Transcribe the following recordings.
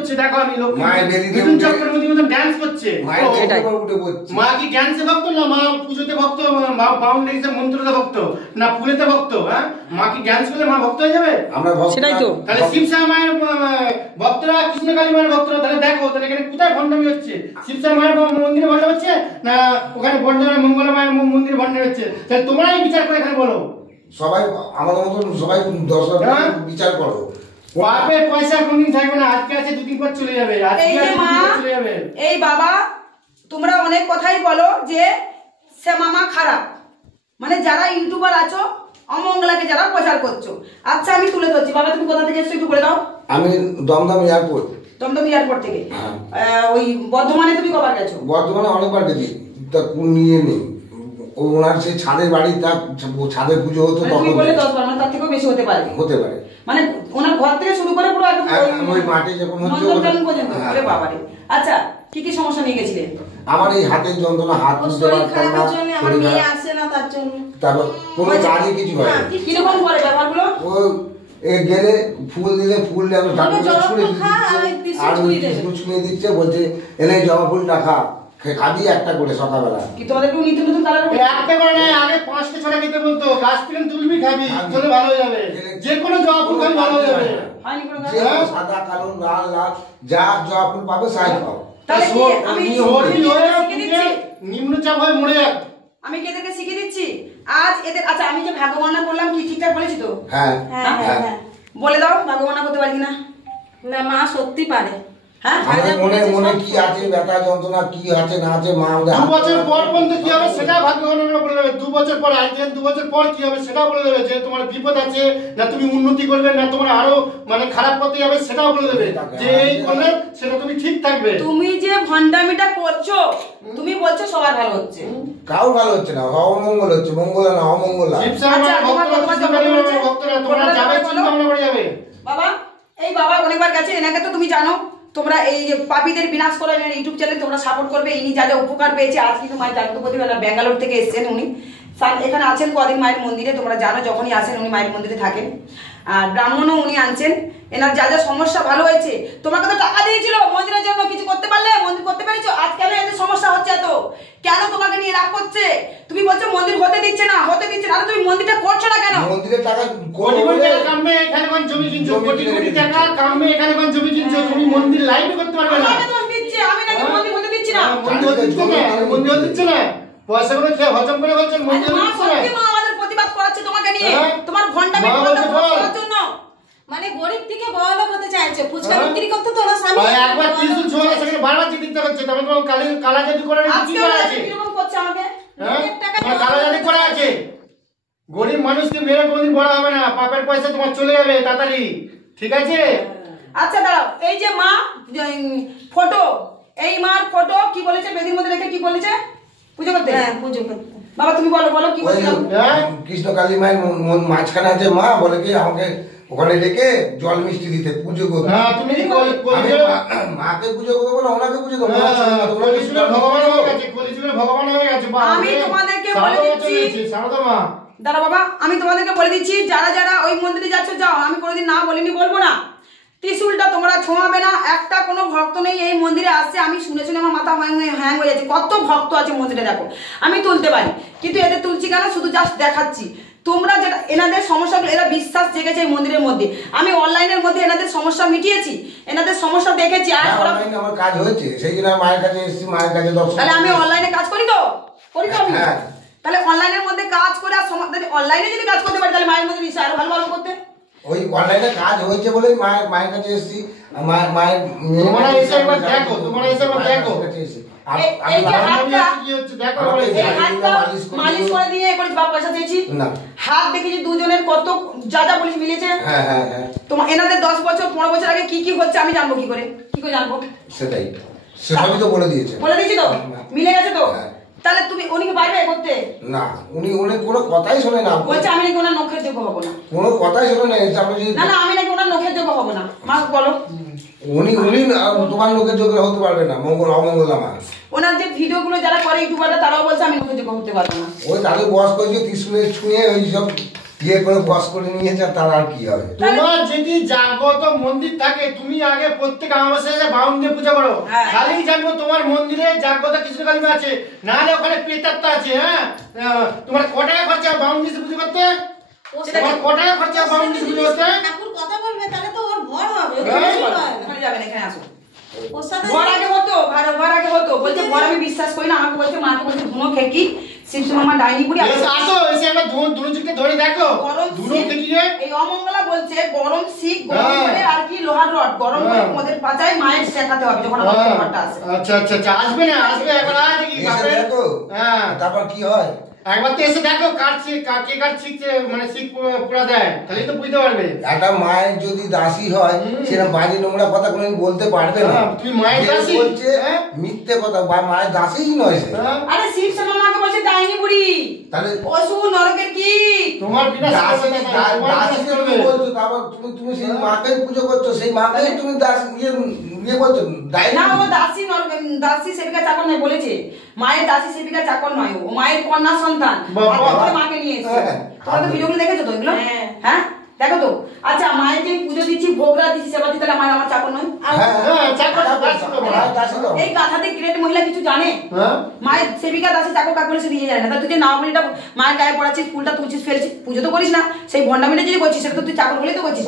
হচ্ছে দেখো আমি মিঠুন চক্রবর্তী মতন ডান্স করছে মা কি ডান্সে ভক্ত না মা পুজোতে ভক্ত মা বাউন্ডারিতে মন্ত্রতে ভক্ত না ফুলেতে ভক্ত হ্যাঁ মা কি ডান্স করলে মা ভক্ত হয়ে যাবে আমরা ভক্ত সেটাই তো তাহলে শিবসা মায়ের ভক্তরা কৃষ্ণকালী মায়ের ভক্তরা তাহলে দেখো তাহলে এখানে কোথায় ভণ্ডামি হচ্ছে শিবসা মায়ের মন্দিরে ভণ্ডামি হচ্ছে না ওখানে ভণ্ডামি মঙ্গলা মায়ের মন্দিরে ভণ্ডামি হচ্ছে তাহলে তোমরাই বিচার করে এখানে বলো সবাই আমাদের মতন সবাই দর্শক বিচার করো বাপের পয়সা কোনদিন থাকবে না আজকে আছে দুদিন পর চলে যাবে চলে যাবে এই বাবা তোমরা অনেক কথাই বলো যে সে মামা খারাপ মানে যারা ইউটিউবার আছো অমঙ্গলাকে যারা প্রচার করছো আচ্ছা আমি তুলে ধরছি বাবা তুমি কোথা থেকে এসছো একটু বলে দাও আমি দমদম এয়ারপোর্ট থেকে ওই বর্ধমানে তুমি কবার গেছো বর্ধমানে অনেকবার গেছি তা নিয়ে নেই ওনার সেই ছাদের বাড়ি তার ছাদের পুজো হতো তখন বলে 10 বার মানে তার থেকেও বেশি হতে পারে মানে ওনার ঘর থেকে শুরু করে পুরো একদম ওই মাঠে যখন হচ্ছে পর্যন্ত আরে বাবা রে আচ্ছা কি কি সমস্যা নিয়ে গেছিলে আমার এই হাতের যন্ত্রণা হাত তুলতে পারতাম না আমার মেয়ে আসে না তার জন্য তারপর কোনো কাজই কিছু হয় না কি রকম করে ব্যাপারগুলো ও গেলে ফুল দিলে ফুল আমি ঠাকুর ছুঁড়ে দিচ্ছি আর ছুঁড়ে দিচ্ছে বলছে এনে জবা ফুল রাখা খাবি একটা করে সকালবেলা কি তোমাদের একটু নিত্য নতুন কালার করে একটা করে না আগে 5টা 6টা খেতে বলতো গাছ থেকে তুলবি খাবি তাহলে ভালো হয়ে যাবে যে কোনো জবা ফুল খাবি ভালো হয়ে যাবে হয়নি কোনো যে সাদা কালো লাল লাল যা জবা ফুল পাবে সাইজ পাও তাহলে কি আমি নিম্নচাপ হয়ে মরে যাবে আমি কি এদেরকে শিখিয়ে দিচ্ছি আজ এদের আচ্ছা আমি যে ভাগ্য গণনা করলাম কি ঠিকঠাক বলেছি তো হ্যাঁ বলে দাও ভাগ্য গণনা করতে পারি না না মা সত্যি পারে মনে কি আছে ব্যথা যন্ত্রণা কি আছে না আছে মা 2 বছর পর পর্যন্ত কি হবে সেটা ভাগ্য গণনা বলে দেবে 2 বছর পর আইতেন 2 বছর পর কি হবে সেটা বলে দেবে যে তোমার বিপদ আছে না তুমি উন্নতি করবে না তোমার আরো মানে খারাপ পথে যাবে সেটাও বলে দেবে যে এই করলে সেটা তুমি ঠিক থাকবে তুমি যে ভন্ডামিটা করছো তুমি বলছো সবার ভালো হচ্ছে কাউ ভালো হচ্ছে না অমঙ্গল হচ্ছে মঙ্গল না অমঙ্গল আচ্ছা ভক্তরা তোমরা যাবে চিন্তা ভাবনা করে যাবে বাবা এই বাবা অনেকবার গেছে এনাকে তো তুমি জানো তোমরা এই যে পাপীদের বিনাশ করে ইউটিউব চ্যানেল তোমরা সাপোর্ট করবে ইনি যা যা উপকার পেয়েছে আজ কিন্তু মায়ের জাগ্রতপতি ব্যাঙ্গালোর থেকে এসেছেন উনি এখানে আছেন কদিন মায়ের মন্দিরে তোমরা জানো যখনই আসেন উনি মায়ের মন্দিরে থাকেন আর ব্রাহ্মণও উনি আনছেন এনার যা যা সমস্যা ভালো হয়েছে তোমাকে তো টাকা দিয়েছিল মন্দিরের জন্য কিছু করতে পারলে মন্দির করতে পেরেছো আজ কেন এত সমস্যা হচ্ছে এত কেন তোমাকে নিয়ে রাগ করছে তুমি বলছো মন্দির হতে দিচ্ছে না আরে তুমি মন্দিরটা করছো না কেন মন্দিরের টাকা কোটি কোটি টাকা কামবে এখানে কোন জমি কিনছো কোটি কোটি টাকা কামবে এখানে কোন জমি কিনছো তুমি মন্দির লাইভ করতে পারবে না আমি তো দিচ্ছি আমি নাকি মন্দির হতে দিচ্ছি না মন্দির হতে দিচ্ছে না পয়সা করে খেয়ে হজম করে বলছেন মন্দির হতে দিচ্ছে না মা আমাদের প্রতিবাদ করাচ্ছে তোমাকে নিয়ে তোমার ঘন্টামি করার জন্য মানে গরিব থেকে বড় লোক হতে চাইছে ফুচকা বিক্রি করতে তো ওরা স্বামী একবার 300 ছোড়া সেখানে বারবার জিতে হচ্ছে তবে তো কালা জাদু করে কি করা আছে কিরকম করছে আমাকে কালা জাদু করা আছে গরিব মানুষকে মেরে কোনদিন বড় হবে না পাপের পয়সা তোমার চলে যাবে তাড়াতাড়ি ঠিক আছে আচ্ছা দাঁড়াও এই যে মা ফটো এই মার ফটো কি বলেছে বেদির মধ্যে রেখে কি বলেছে পুজো করতে হ্যাঁ পুজো করতে বাবা তুমি বলো কি বলছো কৃষ্ণ কালী মায়ের মাঝখানে আছে মা বলে কি আমাকে ওখানে রেখে জল মিষ্টি দিতে পুজো করতে হ্যাঁ তুমি মাকে পুজো করবো না ওনাকে পুজো করবো ভগবান হয়ে গেছে কলিযুগের ভগবান হয়ে গেছে আমি তোমাদেরকে বলে দিচ্ছি সারদা মা দাঁড়া বাবা আমি তোমাদেরকে বলে দিচ্ছি যারা যারা ওই মন্দিরে যাচ্ছ যাও আমি কোনোদিন না বলিনি বলবো না ত্রিশূলটা তোমরা ছোঁয়াবে না একটা কোনো ভক্ত নেই এই মন্দিরে আসছে আমি শুনে আমার মাথা হ্যাং হয়ে যাচ্ছে কত ভক্ত আছে মন্দিরে দেখো আমি তুলতে পারি কিন্তু এদের তুলছি কেন শুধু জাস্ট দেখাচ্ছি তোমরা যেটা এনাদের সমস্যাগুলো এরা বিশ্বাস জেগেছে এই মন্দিরের মধ্যে আমি অনলাইনের মধ্যে এনাদের সমস্যা মিটিয়েছি এনাদের সমস্যা দেখেছি আর আমার কাজ হয়েছে সেই জন্য মায়ের কাছে এসেছি মায়ের কাছে দর্শন তাহলে আমি অনলাইনে কাজ করি তো আমি তাহলে অনলাইনের মধ্যে কাজ করে আর অনলাইনে যদি কাজ করতে পারি তাহলে মায়ের মধ্যে নিশ্চয়ই আরো ভালো করতে ওই অনলাইনে কাজ হয়েছে বলে মায়ের কাছে এসেছি মায়ের তোমরা এসে একবার দেখো মালিশ করে দিয়ে পয়সা দিয়েছি হাত দেখেছি দুজনের কত যা যা বলিস মিলেছে তোমার এনাদের 10 বছর 15 বছর আগে কি কি হচ্ছে আমি জানবো কি করে জানবো সেটাই সবই তো বলে দিয়েছি তো মিলে গেছে তো তাহলে তুমি উনিকে বাইরে করতে না উনি কোনো কথাই শোনে না বলছে আমি নাকি ওনার নখের যোগ্য হবো না কোনো কথাই শোনে না না আমি নাকি ওনার নখের যোগ্য হবো না মা বলো উনি তোমার লোকের যোগ্য হতে পারবে না অমঙ্গল আমার ওনার যে ভিডিওগুলো যারা করে ইউটিউবাররা তারাও বলছে আমি নখের যোগ্য হতে পারবো না ওই তাদের বস করেছে ত্রিশূলের ছুঁয়ে ওই সব কে করে বস করে নিয়েছে তার আর কি হবে? তোমার যদি জাগ্রত মন্দির থাকে তুমি আগে প্রত্যেক অমাবস্যায় বাউন দিয়ে পূজা করো, খালি জানবো তোমার মন্দিরে জাগ্রত কৃষ্ণ কালী মা আছে, নাহলে ওখানে প্রেতাত্মা আছে। হ্যাঁ, তোমার ক টাকা খরচা বাউন দিয়ে পুজো করতে? তোমার ক টাকা খরচা বাউন দিয়ে পুজো করতে? ঠাকুর কথা বলবে তাহলে তো ওর ভর হবে। ওখানে যাবেন, এখানে আসো। ভর আগে হতো, ভর আগে হতো। বলছে ভর আমি বিশ্বাস করি না, আমাকে বলছে মাকে বলছে ধুনো খেকি শিবসু মামা ডাইনি বুড়ি আসো, এসে আমরা ধুনো চুকে ধরে দেখো ধুনো দেখিয়ে। এই অমঙ্গলা বলছে গরম শিখ গরম করে আর কি লোহার রড গরম করে তোমাদের পাচায় মায়ের শেখাতে হবে যখন আমাদের ঘরটা আসে। আচ্ছা আচ্ছা আচ্ছা, আসবে না, আসবে এখন আজ কি বাপরে। হ্যাঁ, তারপর কি হয় একবার তো এসে দেখো কাটছে কে কাট শিখছে, মানে শিখ পুরা দেয়, তাহলে তো বুঝতে পারবে। একটা মায়ের যদি দাসী হয় সেটা বাজে নোংরা কথা কোনোদিন বলতে পারবে না। তুই মায়ের দাসী বলছে মিথ্যে কথা, মায়ের দাসীই নয় সে। আরে শিব মামাকে বলছে ডাইনি বুড়ি, তাহলে পশু নরকের কি তোমার বিনা দাসী তুমি বলছো, তারপর তুমি সেই মাকে পুজো করছো, সেই মাকে তুমি দাসী ইয়ে বলছো না। ও দাসী নরকের দাসী সেবিকা চাকর নয় বলেছে, মায়ের দাসী সেবিকা চাকর নয়, ও মায়ের কন্যা সন্তান, মাকে নিয়ে এসেছে। তোমরা তো ভিডিওগুলো দেখেছো তো এগুলো? হ্যাঁ দেখো তো। আচ্ছা, মায়ের যে পুজো দিচ্ছি ভোগরা দিচ্ছি সেবা দিতে, তাহলে আমার চাকর নয়? এই কাঁথাতে গ্রেট মহিলা কিছু জানে? মায়ের সেবিকা দাসী চাকর কাকে বলে সে নিজে জানে না। তুই যে নামাবলিটা মায়ের গায়ে পড়াচ্ছিস, ফুলটা তুলছিস, ফেলছিস, পুজো তো করিস না, সেই ভণ্ডামিটা যদি করছিস সেটা তো তুই চাকর বলেই তো করছিস।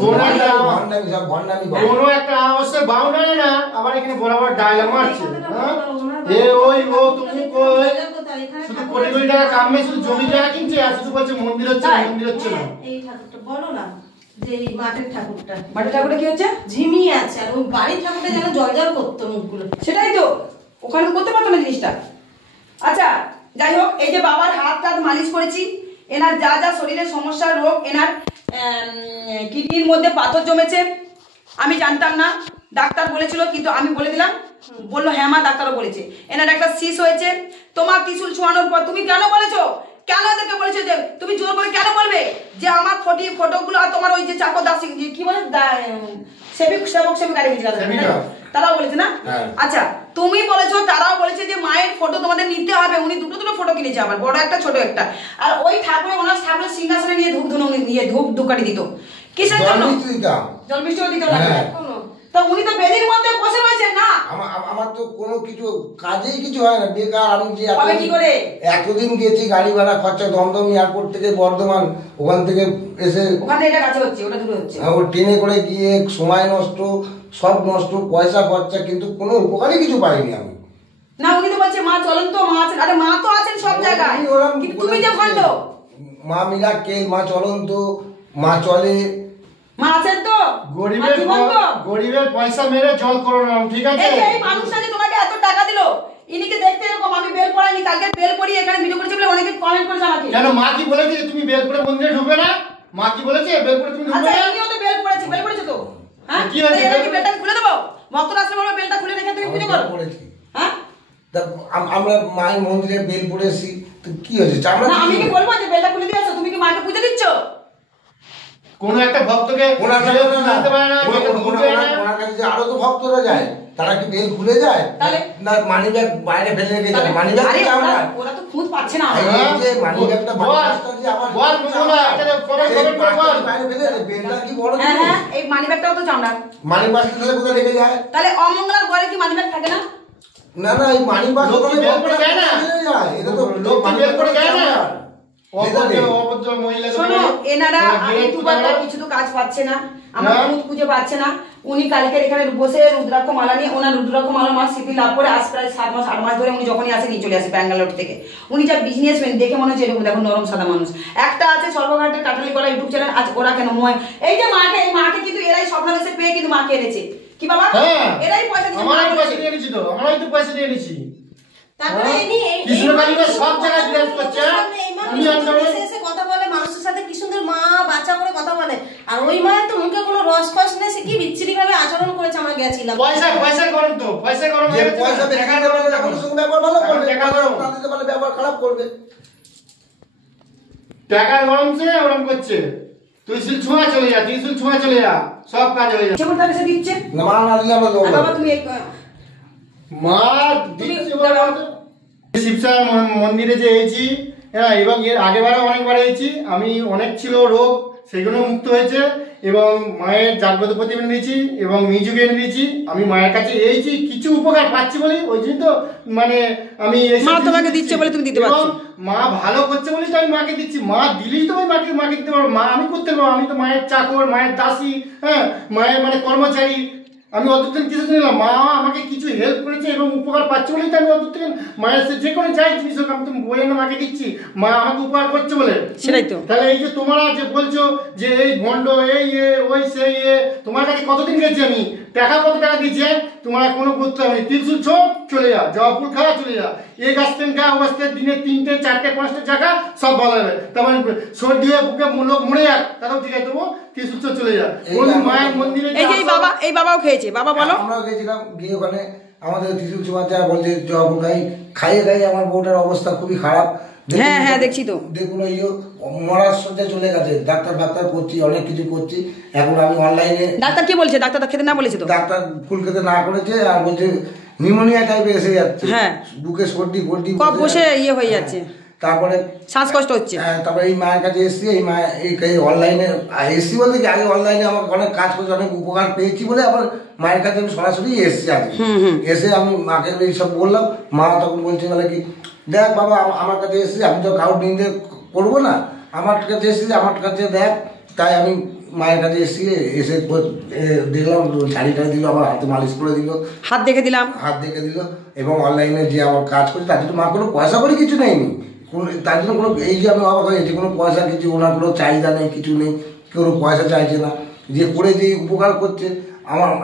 কোনো একটা অবশ্যই বাউন্ড হয় না, আবার এখানে বরাবর ডায়লগ মারছে। এ ওই ও তুমি কই শুধু কোটি কোটি টাকা কামে শুধু জমি জায়গা কিনছে, আর শুধু বলছে মন্দির হচ্ছে না, মন্দির হচ্ছে না। এই ঠাকুরটা বলো না যে এই মাঠের ঠাকুরটা, মাঠের ঠাকুরটা কি হচ্ছে? ঝিমিয়ে আছে, আর ওই বাড়ির ঠাকুরটা যেন জল করতো মুখগুলো। সেটাই তো, ওখানে করতে পারতো না জিনিসটা। আচ্ছা যাই হোক, এই যে বাবার হাত টাত মালিশ করেছি, এনার যা যা শরীরে সমস্যার রোগ, এনার কিডনির মধ্যে পাথর জমেছে, আমি জানতাম না, ডাক্তার বলেছিল, কিন্তু আমি বলে দিলাম, বললো হ্যাঁ মা ডাক্তারও বলেছে। এনার একটা সিস হয়েছে। তোমার ত্রিশূল ছোঁয়ানোর পর তুমি কেন বলেছো, কেন এদেরকে বলেছো যে তুমি জোর করে কেন বলবে যে আমার ফটোগুলো আর তোমার ওই যে চাকর দাসী কি বলে সেবক সেবিকা রেখেছিল তারাও বলেছে না? আচ্ছা, তুমি বলেছো, তারাও বলেছে যে মায়ের ফটো তোমাদের নিতে হবে। উনি দুটো ফটো কিনেছে, আবার বড় একটা ছোট একটা। আর ওই ঠাকুরের ওনার ঠাকুরের সিংহাসনে নিয়ে ধূপ ধূপকাঠি দিত। কিসের জন্য? জল মিষ্টিও দিত না। তা উনি তো বেদির মধ্যে বসে রয়েছেন না। আমার তো কোনো কিছু কাজেই কিছু হয় না, বেকার। আমি যে কি করে এতদিন গেছি, গাড়ি ভাড়া খরচা, দমদম এয়ারপোর্ট থেকে বর্ধমান, ওখান থেকে এসে ওখানে এটা কাছে হচ্ছে, ওটা দূরে হচ্ছে, ও ট্রেনে করে গিয়ে সময় নষ্ট, সব নষ্ট, পয়সা খরচা, কিন্তু কোনো উপকারই কিছু পাইনি আমি। না, উনি তো বলছে মা চলেন তো, মা আছেন। আরে মা তো আছেন সব জায়গায়, কিন্তু তুমি যে ভণ্ড। মা মিরাক্কেল, মা চলন্ত, মা চলে, মা আছেন তো। গরিবের পয়সা মেরে জল করো না, ঠিক আছে? এই মানুষটা যে তোমাকে এত টাকা দিল, ইনিকে দেখতে এরকম। আমি বেল পড়াইনি, কালকে বেল পড়ি এখানে ভিডিও করেছি বলে অনেকে কমেন্ট করেছে আমাকে। কেন মা কি বলেছে তুমি বেলপুরে মন্দিরে ঢুকবে না? মা কি বলেছে বেলপুরে তুমি ঢুকবে না? আচ্ছা, ইনিও তো বেল পড়েছে, বেল পড়েছে তো। হ্যাঁ, কি হয়েছে? বেলটা খুলে দেবো, ভক্তরা আসলে বলবো বেলটা খুলে রেখে তুমি পুজো করো। হ্যাঁ, আমরা মায়ের মন্দিরে বেল পড়েছি, তো কি হয়েছে? না, আমি কি বলবো যে বেলটা খুলে দিয়েছো, তুমি কি মাকে পুজো দিচ্ছ? কোন একটা ভক্তকে আরো তো ভক্তরা যায়, তারা কি বেল খুলে যায় না? মানি ব্যাগ বাইরে ফেলে রেখে যায়, মানি ব্যাগ ওরা তো খুঁজ পাচ্ছে না। মানি ব্যাগটা বাইরে ফেলে বেলটা কি বড়? হ্যাঁ, এই মানি ব্যাগটাও তো চামড়া। মানি ব্যাগ তাহলে কোথায় রেখে যায়? তাহলে অমঙ্গলার ঘরে কি মানি ব্যাগ থাকে না? না না, এই মানি ব্যাগ যায় না, এটা তো লোক মানি ব্যাগ করে যায় না। শোনো, এনারা ইউটিউবাররা কিছু তো কাজ পাচ্ছে না, আমার খুঁজ খুঁজে পাচ্ছে না। উনি কালকে এখানে বসে রুদ্রাক্ষ মালা নিয়ে, ওনার রুদ্রাক্ষ মালা মাস স্মৃতি লাভ করে আজ প্রায় 7 মাস 8 মাস ধরে উনি যখনই আসে নিয়ে চলে আসে ব্যাঙ্গালোর থেকে। উনি যা বিজনেসম্যান, দেখে মনে হচ্ছে এরকম দেখো নরম সাদা মানুষ। একটা আছে সর্বঘাটের কাটালি করা ইউটিউব চ্যানেল, আজ ওরা কেন এই যে মাকে, এই মাকে কিন্তু এরাই স্বপ্নাদেশে পেয়ে কিন্তু মাকে এনেছে। কি বাবা, এরাই পয়সা দিয়েছে। আমরাই পয়সা দিয়ে নিছি তো, আমরাই তো পয়সা দিয়ে নিছি। তারপরে কৃষ্ণ কালীমা সব জায়গায় বিরাজ করছে। কথা বলে মানুষের সাথে, কি সুন্দর মা বাচ্চা করে কথা বলে। আর ওই মায়ের তো মুখে কোনো রস ফস নেই, সে কি বিচ্ছিরি ভাবে আচরণ করেছে। আমরা গেছিলাম, পয়সা গরম তো, পয়সা গরম হয়ে গেছে, পয়সা দেখা দেবে না, এখন সঙ্গে ব্যবহার ভালো করবে, টাকা গরম না দিতে পারলে ব্যবহার খারাপ করবে। টাকা গরমছে ওরকম করছে। ত্রিশূল ছোঁয়া চলে যা, ত্রিশূল ছোঁয়া চলে যা, সব কাজ হয়ে যাবে। যেমন তাকে সে দিচ্ছে না, মা না দিলে আমরা দেবো। বাবা তুমি মা দিচ্ছে। শিবসার মন্দিরে যে এসেছি, হ্যাঁ, এবং এর আগেবারও অনেকবার হয়েছি আমি, অনেক ছিল রোগ, সেগুলো মুক্ত হয়েছে। এবং মায়ের জাগ্রত প্রতিমা নিয়েছি এবং মিউজিক এনে দিয়েছি। আমি মায়ের কাছে এইছি, কিছু উপকার পাচ্ছি বলি, ওই জন্য তো মানে আমি মা তোমাকে দিচ্ছে বলে তুমি দিতে পারছো। মা ভালো করছে বলে তো আমি মাকে দিচ্ছি। মা দিলেই তো আমি মাকে দিতে পারবো। মা আমি করতে পারবো, আমি তো মায়ের চাকর, মায়ের দাসী, হ্যাঁ, মায়ের মানে কর্মচারী। আমি অতদিন কিছু নিলাম, মা আমাকে কিছু হেল্প করেছে এবং উপকার পাচ্ছে বলেই তো আমি অতদিন মায়ের যে কোনো চাই জিনিস হোক আমি তো বলে না মাকে দিচ্ছি, মা আমাকে উপকার করছে বলে। সেটাই তো। তাহলে এই যে তোমরা যে বলছো যে এই ভণ্ড এই ওই সেই তোমার কাছে কতদিন গেছি আমি, টাকা কত টাকা দিয়েছে তোমার কোনো করতে হবে, ত্রিশুল ছোপ চলে যা, জবা ফুল খাওয়া চলে যা, এই গাছ থেকে খা, ও গাছ থেকে দিনে 3টে 4টে 5টে টাকা সব ভালো হবে। তার মানে সর্দি হয়ে বুকে লোক মরে যাক তারাও ঠিক আছে, দেবো ত্রিশুল ছোপ চলে যা। মায়ের মন্দিরে এই বাবাও খেয়েছে, বাবা বলো। আমরা গেছিলাম গিয়ে ওখানে আমাদের ত্রিশুল ছোপ বলছে জবা ফুল খাইয়ে আমার বউটার অবস্থা খুবই খারাপ। হ্যাঁ হ্যাঁ দেখছি তো। দেখুন ওই মরার সজ্জায় চলে গেছে, ডাক্তার করছি, অনেক কিছু করছি। এখন আমি অনলাইনে, ডাক্তার কি বলছে? ডাক্তার খেতে না বলেছে তো? ডাক্তার ফুল খেতে না করেছে, আর বলছে নিউমোনিয়া টাইপের এসে যাচ্ছে, হ্যাঁ বুকে সর্দি কফ বসে ইয়ে হয়ে যাচ্ছে, তারপরে শ্বাসকষ্ট হচ্ছে। তারপরে এই মায়ের কাছে এসছি, এই মা এই অনলাইনে এসছি বলতে কি আগে অনলাইনে আমাকে অনেক কাজ করছে, অনেক উপকার পেয়েছি বলে আবার মায়ের কাছে আমি সরাসরি এসছি। আগে এসে আমি মাকে এইসব বললাম, মা তখন বলছে বলে কি দেখ বাবা আমার কাছে এসেছি, আমি তো কাউর নিন্দে করবো না, আমার কাছে এসেছি আমার কাছে দেখ। তাই আমি মায়ের কাছে এসেছি, এসে দেখলাম শাড়িটা দিল, আমার হাতে মালিশ করে দিল, হাত দেখে দিল। এবং অনলাইনে যে আমার কাজ করছে তার জন্য মা কোনো পয়সা করে কিছু নেয়নি, তার জন্য কোনো এই যে আমি অবাক হয়েছি, কোনো পয়সা কিছু ওনার কোনো চাহিদা নেই, কিছু নেই, কোনো পয়সা চাইছে না, যে করে যে উপকার করছে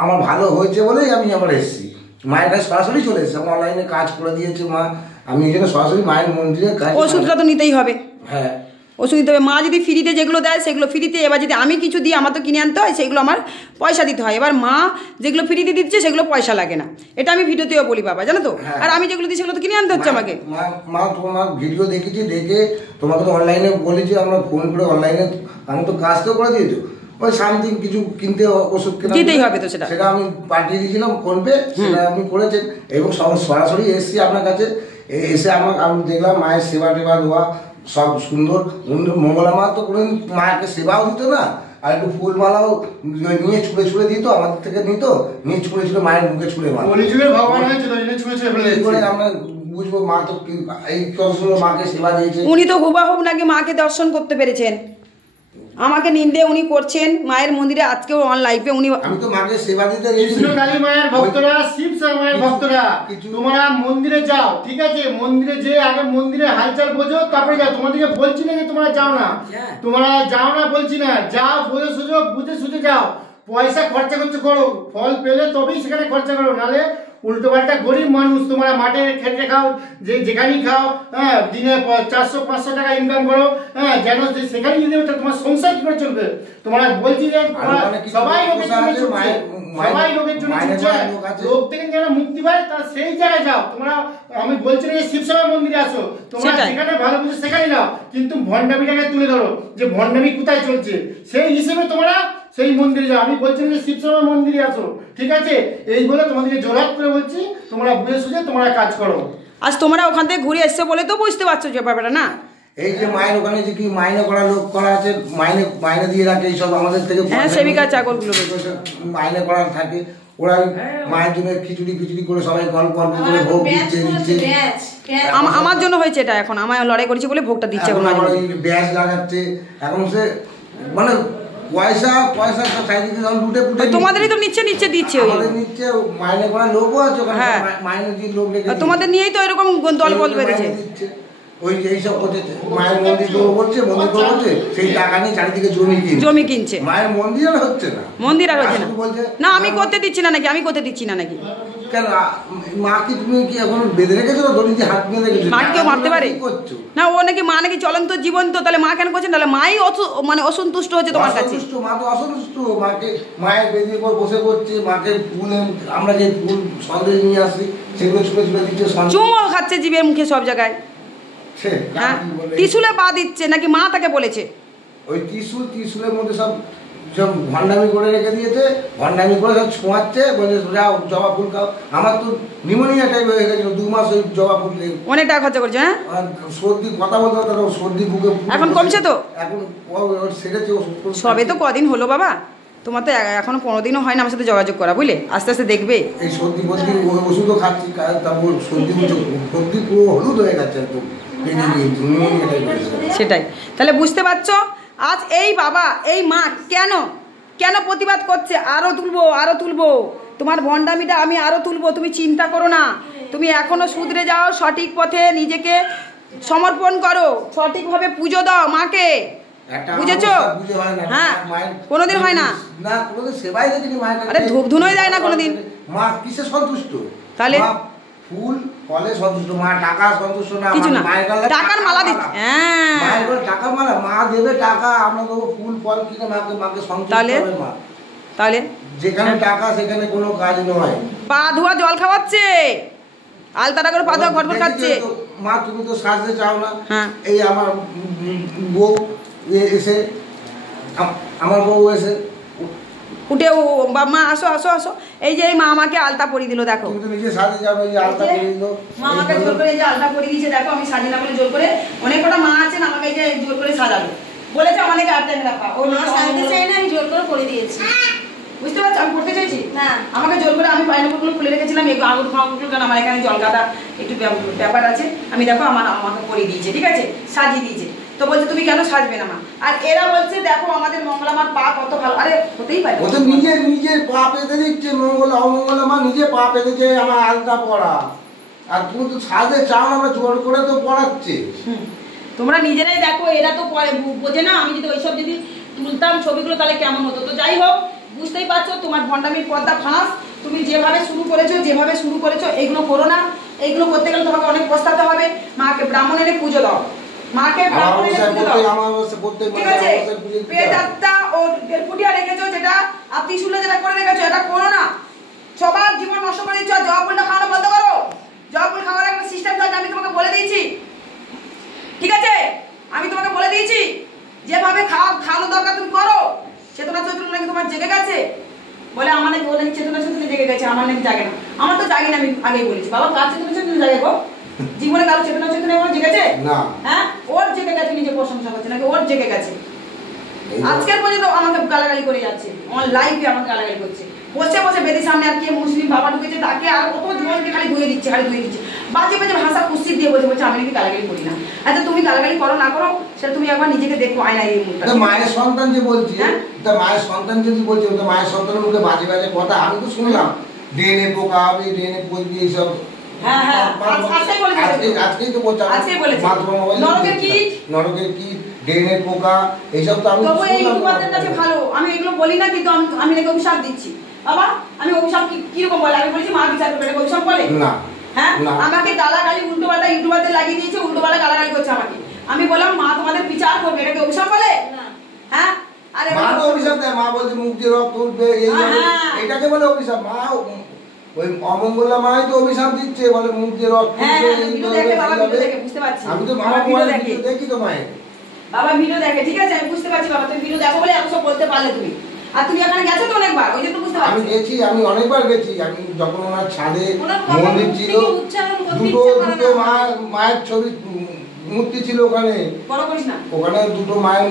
আমার ভালো হয়েছে বলেই আমি আবার এসেছি। মায়ের কাছে সরাসরি চলে এসেছি, আমার অনলাইনে কাজ করে দিয়েছে মা, আমি এই জন্য সরাসরি মায়ের মন্দিরে কাজ। ওষুধটা তো নিতেই হবে। হ্যাঁ ওষুধ দিতে হবে। মা যদি ফ্রিতে যেগুলো দেয় সেগুলো ফ্রিতে, এবার যদি আমি কিছু দিই আমার তো কিনে আনতে হয়, সেগুলো আমার পয়সা দিতে হয়। এবার মা যেগুলো ফ্রিতে দিচ্ছে সেগুলো পয়সা লাগে না, এটা আমি ভিডিওতেও বলি বাবা, জানো তো। আর আমি যেগুলো দিই সেগুলো তো কিনে আনতে হচ্ছে আমাকে। মা তোমার ভিডিও দেখেছি, দেখে তোমাকে তো অনলাইনে বলেছি, আমরা ফোন করে অনলাইনে আমি তো কাজ তো করে দিয়েছো, ওই সামথিং কিছু কিনতে ওষুধ দিতেই হবে তো, সেটা আমি পাঠিয়ে দিয়েছিলাম ফোনপে, সেটা আপনি করেছেন। এবং সরাসরি এসেছি আপনার কাছে, এসে আমি দেখলাম মায়ের সেবা টেবা দেওয়া সব সুন্দর। মঙ্গলা মা তো কোনো মাকে সেবাও দিত না, আর একটু ফুলমালাও নিয়ে ছুঁড়ে দিত, আমাদের থেকে নিত, নিয়ে ছুঁড়ে মায়ের মুখে ছুঁড়ে করে আমরা বুঝবো মা তো এই কত সুন্দর মাকে সেবা দিয়েছে। উনি তো হুবাহুব নাকি মাকে দর্শন করতে পেরেছেন, আমাকে নিন্দে উনি করছেন মায়ের মন্দিরে। আজকেও অন লাইভে উনি, আমি তো মাকে সেবা দিতে কৃষ্ণকালী মায়ের ভক্তরা, শিব মায়ের ভক্তরা, তোমরা মন্দিরে যাও, ঠিক আছে? মন্দিরে যে আগে মন্দিরে হালচাল বোঝো, তারপরে যাও। তোমাদেরকে বলছি না যে তোমরা যাও না, তোমরা যাও না বলছি না, যাও, বুঝে সুঝে যাও। পয়সা খরচা করো, ফল পেলে তবেই সেখানে খরচা করো, নালে উল্টো পাল্টা গরিব মানুষ তোমরা মাঠে খেটে খাও, যেখানেই খাও, হ্যাঁ, দিনে 400-500 টাকা ইনকাম করো, হ্যাঁ, যেন সেখানে যদি তোমার সংসার কি করে চলবে? তোমরা বলছি যে সবাই রোগের জন্য রোগ থেকে যেন মুক্তি পায়, তা সেই জায়গায় যাও তোমরা। আমি বলছি না যে শিবসভার মন্দিরে আসো, তোমরা যেখানে ভালো বুঝে সেখানে যাও, কিন্তু ভণ্ডামিটাকে তুলে ধরো যে ভণ্ডামি কোথায় চলছে, সেই হিসেবে তোমরা সেই মন্দিরে যাও। আমি বলছি না যে শিবসভার মন্দিরে আসো, ঠিক আছে? এই বলে তোমাদেরকে জোরাত করে বলছি, তোমরা বুঝে সুঝে তোমরা কাজ করো। আজ তোমরা ওখান থেকে ঘুরে এসছো বলে তো বুঝতে পারছো যে ব্যাপারটা না। এই যে মায়ের ওখানে যে কি মাইনে করা লোক করা আছে, মাইনে দিয়ে রাখে এইসব আমাদের থেকে, হ্যাঁ, সেবিকা চাকরগুলো মাইনে করা থাকে, ওরা মায়ের জন্য খিচুড়ি করে সবাই গল্প করে ভোগ দিচ্ছে। আমার জন্য হয়েছে এটা, এখন আমায় লড়াই করেছি বলে ভোগটা দিচ্ছে, এখন ব্যাস লাগাচ্ছে। এখন সে মানে পয়সা সব চারিদিকে লুটে পুটে তোমাদেরই তো নিচ্ছে দিচ্ছে, নিচ্ছে। মাইনে করা লোকও আছে, মাইনে দিয়ে লোক রেখে তোমাদের নিয়েই তো এরকম দল বল বেঁধেছে। ওই এইসব করছে, মায়ের মন্দির করবো বলছে, সেই টাকা নিয়ে চারিদিকে জমি কিনছে। মায়ের মন্দির আর হচ্ছে না, না আমি করতে দিচ্ছি না নাকি, কেন মা কি তুমি কি এখন বেঁধে রেখেছো? দড়িতে হাত বেঁধে রেখেছো, মা কেউ মারতে পারে না? ও নাকি মা নাকি চলন্ত জীবন, তো তাহলে মা কেন করছেন? তাহলে মাই মানে অসন্তুষ্ট হচ্ছে তোমার কাছে। মা তো অসন্তুষ্ট, মায়ের বেদির পর বসে করছে, মাকে ফুল, আমরা যে ফুল সন্দেশ নিয়ে আসি সেগুলো ছুঁড়ে দিচ্ছে, চুমো খাচ্ছে জীবের মুখে সব জায়গায়। ত্রিশুলে পা দিচ্ছে নাকি মা তাকে বলেছে? ওই ত্রিশুলের মধ্যে সব সব ভণ্ডামি করে রেখে দিয়েছে, ভণ্ডামি করে সব ছোঁয়াচ্ছে, বলছে যাও জবা ফুল খাও। আমার তো নিউমোনিয়া টাইপ হয়ে গেছিল 2 মাস ওই জবা ফুল খেয়ে। অনেক টাকা খরচা করছে। হ্যাঁ, সর্দি কথা বলতে হতো, সর্দি বুকে এখন কমছে তো? এখন সেরেছে। সবে তো কদিন হলো বাবা, তোমার তো এখনো 15 দিনও হয় না আমার সাথে যোগাযোগ করা, বুঝলে? আস্তে আস্তে দেখবে। এই সর্দি বর্দি ওষুধও খাচ্ছি, তারপর সর্দি সর্দি পুরো হলুদ হয়ে গেছে একদম। সেটাই, তাহলে বুঝতে পারছো আজ এই বাবা এই মা কেন কেন প্রতিবাদ করছে। আরো তুলবো আরো তুলবো, তোমার ভণ্ডামিটা আমি আরো তুলবো, তুমি চিন্তা করো না। তুমি এখনো শুধরে যাও, সঠিক পথে নিজেকে সমর্পণ করো, সঠিকভাবে পুজো দাও মাকে, বুঝেছো? হ্যাঁ, কোনোদিন হয় না। না কোনোদিন সেবাই দেখিনি মায়ের। আরে ধূপ ধুনোই দেয় না কোনোদিন। মা কিসে সন্তুষ্ট? তাহলে ফুল ফলে সন্তুষ্ট, মা টাকা সন্তুষ্ট না। কিছু না, টাকার মালা দিচ্ছে। হ্যাঁ, মায়ের বলে টাকার মালা, মা দেবে টাকা, আমরা দেবো ফুল ফল কিনে মাকে সন্তুষ্ট হবে মা। তাহলে যেখানে টাকা সেখানে কোনো কাজ নয়। পা ধোয়া জল খাওয়াচ্ছে, আলতাটা করে পা ধোয়া ঘট খাচ্ছে। মা তুমি তো সাজতে চাও না। হ্যাঁ, এই আমার বউ এসে, আমার বউ এসে উঠে মা আসো আসো আসো, এই যে মা আমাকে আলতা পরিয়ে দিল, দেখো। তুমি তো নিজে সাজতে যাবে, এই আলতা পরিয়ে দিল। মা আমাকে জোর করে এই যে আলতা পরিয়ে দিয়েছে, দেখো। আমি সাজি না বলে জোর করে, অনেক কটা মা আছেন আমাকে এই যে জোর করে সাজাবে বলেছে, আমাকে আটটা রাখা। ও মা সাজতে চাই না, আমি জোর করে করে দিয়েছি। বুঝতে পারছো আমি করতে চাইছি না? আমাকে জোর করে, আমি পাইনাপেলগুলো খুলে রেখেছিলাম, এই আঙুর ফাঙুরগুলো, কারণ আমার এখানে জলগাটা একটু ব্যাপার আছে। আমি দেখো আমাকে পরিয়ে দিয়েছে, ঠিক আছে, সাজিয়ে দিয়েছে। তো বলছে তুমি কেন সাজবে না মা? আর এরা বলছে দেখো আমাদের মঙ্গলা মার পা কত ভালো। আরে হতেই পারে, ও তো নিজে পা পেতে দিচ্ছে, মঙ্গলা অমঙ্গলা মা নিজে পা পেতেছে আমার আলতা পড়া। আর তুমি তো সাজতে চাও না, আমরা জোর করে তো পড়াচ্ছে। তোমরা নিজেরাই দেখো, এরা তো বোঝে না। আমি যদি ওইসব যদি তুলতাম ছবিগুলো তাহলে কেমন হতো। তো যাই হোক, বুঝতেই পারছো তোমার ভণ্ডামির পর্দা ফাঁস। তুমি যেভাবে শুরু করেছো এইগুলো করো না। এইগুলো করতে গেলে তোমাকে অনেক পস্তাতে হবে। মাকে ব্রাহ্মণ এনে পুজো দাও, মাকে ব্রাহ্মণ এনে পুজো দাও, ঠিক আছে? পেট আত্মা ও দেড়ফুটিয়া রেখেছো, যেটা আর ত্রিশূলে যেটা করে রেখেছো, এটা করো না। সবার জীবন নষ্ট করে দিচ্ছ। জবা ফুলটা খাওয়ানো বন্ধ করো। জবা ফুল খাওয়ার একটা সিস্টেম থাকে, আমি তোমাকে বলে দিয়েছি, ঠিক আছে? আমি তোমাকে বলে দিয়েছি যেভাবে খাওয়ানো দরকার তুমি করো। চেতনা চৈতন্য নাকি তোমার জেগে গেছে বলে, আমার নাকি ও নাকি চেতনা চৈতন্য জেগে গেছে, আমার নাকি জাগে না। আমার তো জাগে না, আমি আগেই বলেছি। বাবা কার চেতনা চৈতন্য জাগে গো? জীবনে কারো চেতনা চৈতন্য আমার জেগেছে না? হ্যাঁ, ওর জেগে গেছে, নিজে প্রশংসা করছে নাকি ওর জেগে গেছে। আজকের পর্যন্ত আমাকে গালাগালি করে যাচ্ছে, আমার লাইফে আমাকে গালাগালি করছে। বসে বসে বেদির সামনে আর কে মুসলিম বাবা ঢুকেছে তাকে আর কত জীবনকে খালি ধুয়ে দিচ্ছে, বাজে বাজে ভাষা কুস্তি দিয়ে বলছে আমি নাকি গালাগালি করি না। আচ্ছা তুমি গালাগালি করো না করো সেটা তুমি একবার নিজেকে দেখো আয়নায়, এই মুখটা। মায়ের সন্তান যে বলছি, মায়ের সন্তান যদি বলছে, মায়ের সন্তানের মুখে বাজে বাজে কথা আমি তো শুনলাম। ড্রেনে পোকা হবে, ড্রেনে পচবি, এইসব। হ্যাঁ হ্যাঁ, আজকেই তো বলছে, নরকের কীট, ড্রেনের পোকা, এইসব তো আমি ভালো। আমি এগুলো বলি না, কিন্তু আমি নাকি অভিশাপ দিচ্ছি। বাবা আমি অভিশাপ কিরকম বলে? আমি বলেছি মা বিচার করবে, এটা অভিশাপ বলে না? হ্যাঁ, আমাকে গালাগালি উল্টো পাল্টা ইউটিউবারদের লাগিয়ে দিয়েছে, উল্টো পাল্টা গালাগালি করছে আমাকে। আমি বললাম মা তোমাদের বিচার করবে, এটাকে অভিশাপ বলে? হ্যাঁ, আরে মা তো অভিশাপ দেয়, মা বলছে মুখ দিয়ে রক্ত উঠবে, এটাকে বলে অভিশাপ। মা ওই অমঙ্গলা মাই তো অভিশাপ দিচ্ছে, বলে মুখ দিয়ে রক্ত উঠবে। বুঝতে পারছি, আমি তো মামা মোবাইলে দেখি তো মায়ের। বাবা ভিডিও দেখে, ঠিক আছে, আমি বুঝতে পারছি। বাবা তুমি ভিডিও দেখো বলে এত সব বলতে পারলে তুমি। আর তুমি এখানে গেছো তো অনেকবার, ওই যে তো বুঝতে পারছি। আমি গেছি, আমি অনেকবার গেছি। আমি যখন ওনার ছাদে মন্দির ছিল, দুটো মায়ের ছবি মূর্তি ছিল ওখানে, বড় করিস না, ওখানে দুটো মায়ের